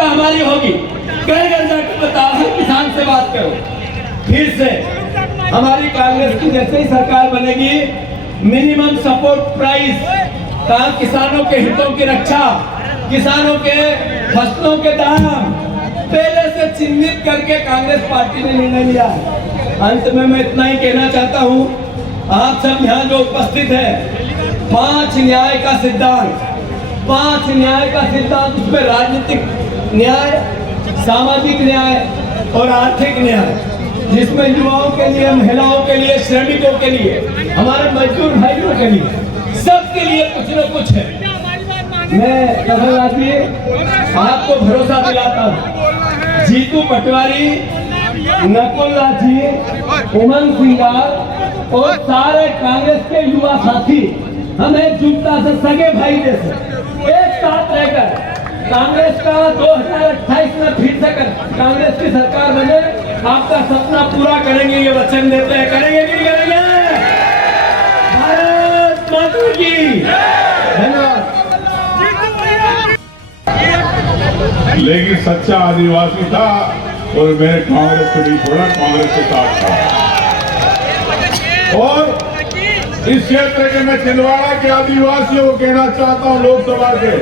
चिंता हमारी होगी। घर घर जाकर बताओ, हर किसान से बात करो। फिर से हमारी कांग्रेस की जैसे ही सरकार बनेगी, मिनिमम सपोर्ट प्राइस का किसानों के हितों की रक्षा, किसानों के फसलों के दाम पहले से चिन्हित करके कांग्रेस पार्टी ने निर्णय लिया है। अंत में मैं इतना ही कहना चाहता हूँ, आप सब यहाँ जो उपस्थित है, 5 न्याय का सिद्धांत, 5 न्याय का सिद्धांत, उसमें राजनीतिक न्याय, सामाजिक न्याय और आर्थिक न्याय, जिसमें युवाओं के लिए, महिलाओं के लिए, श्रमिकों के लिए, हमारे मजदूर भाइयों के लिए, सबके लिए कुछ न कुछ है। मैं कमलनाथ जी आपको भरोसा दिलाता हूँ, जीतू पटवारी, नकुल नाथ जी, उमंग सिंगार और सारे कांग्रेस के युवा साथी हम एकजुटता से सगे भाई जैसे एक साथ रहकर कांग्रेस का 2028 में फिर से कांग्रेस की सरकार बने, आपका सपना पूरा करेंगे, ये वचन देते हैं। करेंगे कि नहीं करेंगे? भारत माता की धन्यवाद। लेकिन सच्चा आदिवासी था और मैंने कांग्रेस को नहीं छोड़ा, कांग्रेस के साथ था। और इस क्षेत्र के मैं छिंदवाड़ा के आदिवासियों को कहना चाहता हूं, लोकसभा के,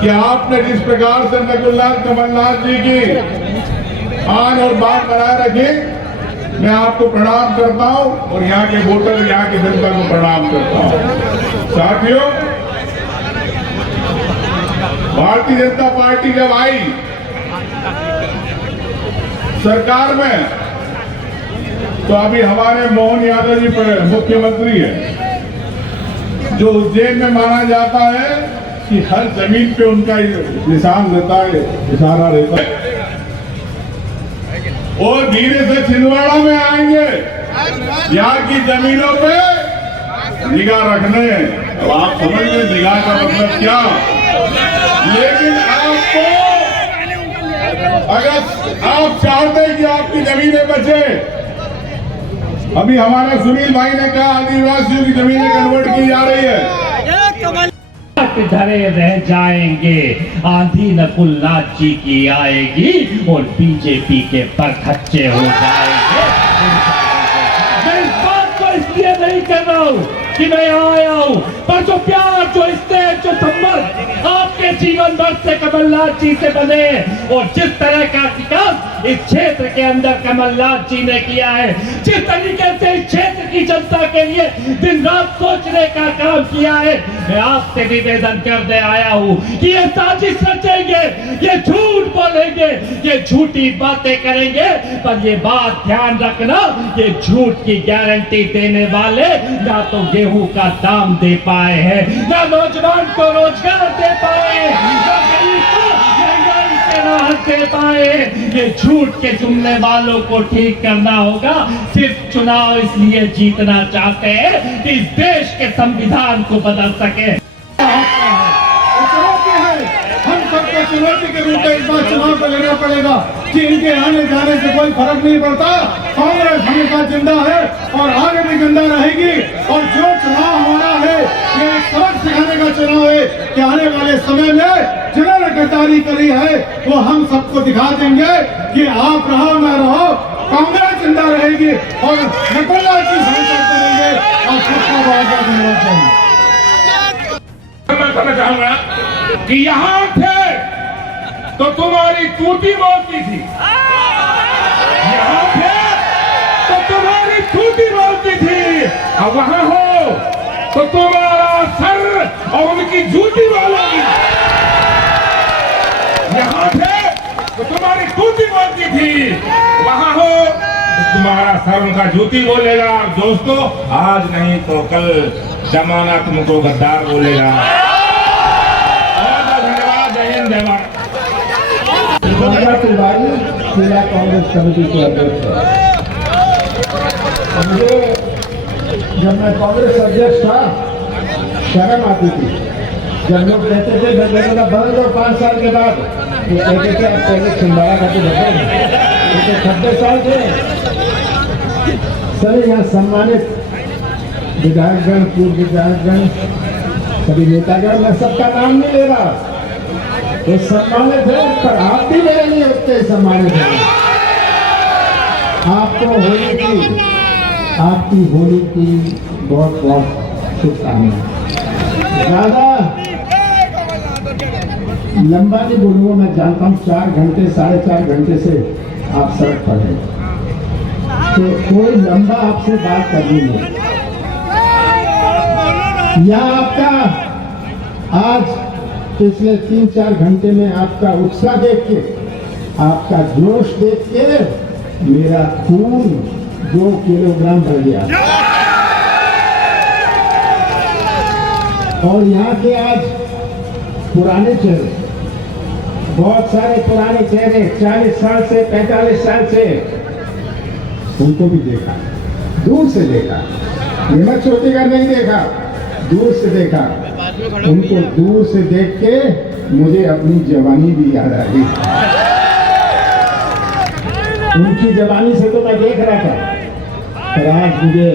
कि आपने जिस प्रकार से नकुलनाथ कमलनाथ जी की आन और बान बनाए रखी, मैं आपको प्रणाम करता हूं और यहाँ के वोटर, यहाँ की जनता को प्रणाम करता हूं। साथियों, भारतीय जनता पार्टी जब आई सरकार में, तो अभी हमारे मोहन यादव जी मुख्यमंत्री है, जो उज्जैन में माना जाता है कि हर जमीन पे उनका निशान रहता है, इशारा रहता है। और धीरे से छिंदवाड़ा में आएंगे, यहाँ की जमीनों पे निगाह रखने। तो आप समझ लें निगाह का मतलब क्या। लेकिन आपको, अगर आप चाहते हैं कि आपकी जमीनें बचे, अभी हमारे सुनील भाई ने कहा आदिवासियों की जमीनें कन्वर्ट की जा रही है। धरे रह जाएंगे, आंधी नकुलनाथ जी की आएगी और बीजेपी के परखच्चे हो जाएंगे। मैं इस बात को इसलिए नहीं कर रहा हूँ कि मैं यहाँ आया हूँ, पर जो प्यार, जो स्नेह, जो संबंध आपके जीवन भर से कमलनाथ जी से बने और जिस तरह का विकास इस क्षेत्र के अंदर कमलनाथ जी ने किया है, जिस तरीके से इस क्षेत्र की जनता के लिए दिन रात सोचने का काम किया है, मैं आपसे निवेदन करने आया हूँ कि ये साजिश रचेंगे, ये झूठ बोलेंगे, ये झूठी बातें करेंगे, पर ये बात ध्यान रखना, ये झूठ की गारंटी देने वाले ना तो गेहूं का दाम दे पाए हैं, ना नौजवान को रोजगार दे पाए, ना गरीब को महंगाई से राहत दे पाए। ये झूठ के जुमले वालों को ठीक करना होगा। सिर्फ चुनाव इसलिए जीतना चाहते हैं कि इस देश के संविधान को बदल सके। हम सबको चुनौती के रूप में इस बार चुनाव को लेना पड़ेगा कि इनके आने जाने से कोई फर्क नहीं पड़ता। कांग्रेस हमेशा जिंदा है और आगे भी जिंदा रहेगी। और जो चुनाव हमारा है, ये सबक सिखाने का चुनाव है कि आने वाले समय में जिन्होंने गद्दारी करी है, वो हम सबको दिखा देंगे कि आप रहो ना रहो, कांग्रेस जिंदा रहेगी और नकुलनाथ जी संसद करेंगे और सबका बहुत धन्यवाद चाहिए। मैं कहना चाहूंगा कि यहाँ थे तो तुम्हारी टूटी बोलती थी, यहाँ थे तो तुम्हारी टूटी बोलती थी, अब वहां हो तो तुम्हारा सर और उनकी जूती बोलेगी। यहाँ थे तो तुम्हारी टूटी बोलती थी, वहां हो तो तुम्हारा सर उनका जूती बोलेगा। दोस्तों, आज नहीं तो कल जमाना तुमको गद्दार बोलेगा। तिवारी जिला कांग्रेस कमेटी के अध्यक्ष है। मुझे जब मैं कांग्रेस अध्यक्ष था, शर्म आती थी जब लोग कहते थे मैं बंद हो 5 साल के बाद, तो कहते थे अब पहले छिंदवाड़ा का तो बदल 26 साल थे। सर, यहाँ सम्मानित विधायकगण, पूर्व विधायकगण, सभी नेतागण, मैं सबका नाम नहीं ले रहा, तो सम्मानित है, पर आप भी मेरे लिए उतने सम्मानित हैं। आपको होली की, आपकी होली की बहुत बहुत शुभकामनाएं। ज़्यादा लंबा नहीं बोलूँगा, मैं जानता हूँ 4 घंटे 4.5 घंटे से आप सड़क पर हैं, तो कोई लंबा आपसे बात करनी नहीं। या आपका आज पिछले 3-4 घंटे में आपका उत्साह देख के, आपका जोश देख के मेरा खून 2 किलोग्राम बढ़ गया। और यहाँ के आज पुराने चेहरे, बहुत सारे पुराने चेहरे 40 साल से 45 साल से, उनको भी देखा, दूर से देखा, ये मत सोचेगा नहीं देखा, दूर से देखा। उनको दूर से देख के मुझे अपनी जवानी भी याद आ गई। उनकी जवानी से तो मैं देख रहा था, पर आज मुझे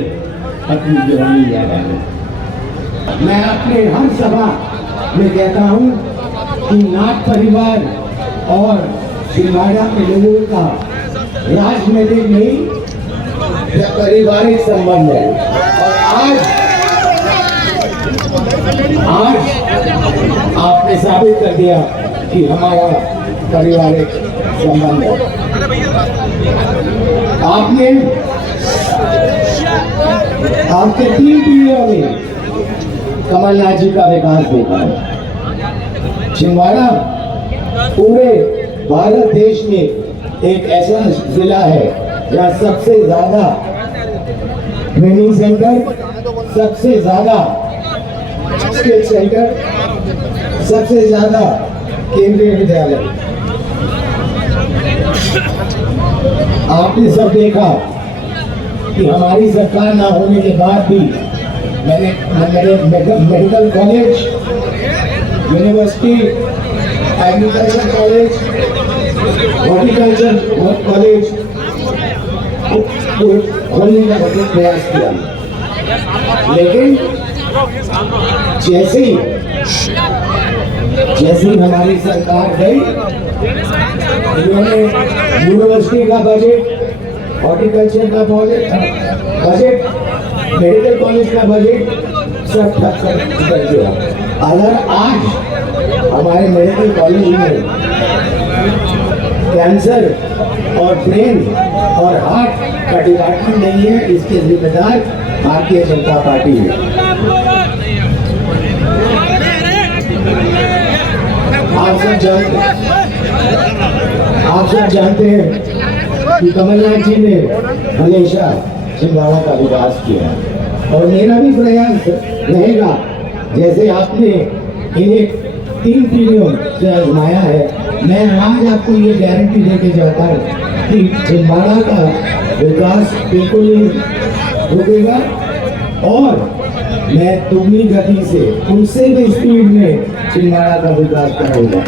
अपनी जवानी याद आ गई। मैं अपने हर सभा में कहता हूँ कि नाथ परिवार और छिंदवाड़ा के लोगों का राजनीतिक नहीं, यह पारिवारिक संबंध है। और आज आपने साबित कर दिया कि हमारा पारिवारिक संबंध है। आपने आपके 3 पीढ़ियों में कमलनाथ जी का विकास देखा है। छिंदवाड़ा पूरे भारत देश में एक ऐसा जिला है जहाँ सबसे ज्यादा ट्रेनिंग सेंटर, सबसे ज्यादा स्किल सेंटर, सबसे ज्यादा केंद्रीय विद्यालय। आपने सब देखा कि हमारी सरकार ना होने के बाद भी मैंने medical college, university, agriculture college, horticulture college खोलने का बहुत प्रयास किया। लेकिन जैसे ही हमारी सरकार गई, उन्होंने यूनिवर्सिटी का बजट, हॉर्टिकल्चर का बजट, मेडिकल कॉलेज का बजट सब ठप कर दिया। अगर आज हमारे मेडिकल कॉलेज में कैंसर और ब्रेन और हार्ट का डिपार्टमेंट नहीं है, इसके जिम्मेदार भारतीय जनता पार्टी है। आप सब जानते हैं कि कमलनाथ जी ने हमेशा छिंदवाड़ा का विकास किया है, और मेरा भी प्रयास रहेगा, जैसे आपने इन्हें 3 पीढ़ियों से आजमाया है, मैं आज आपको ये गारंटी देके जाता हूँ कि छिंदवाड़ा का विकास बिल्कुल नहीं रुकेगा, और मैं दुगनी गति से, उनसे भी स्पीड में छिंदवाड़ा का विकास करूँगा।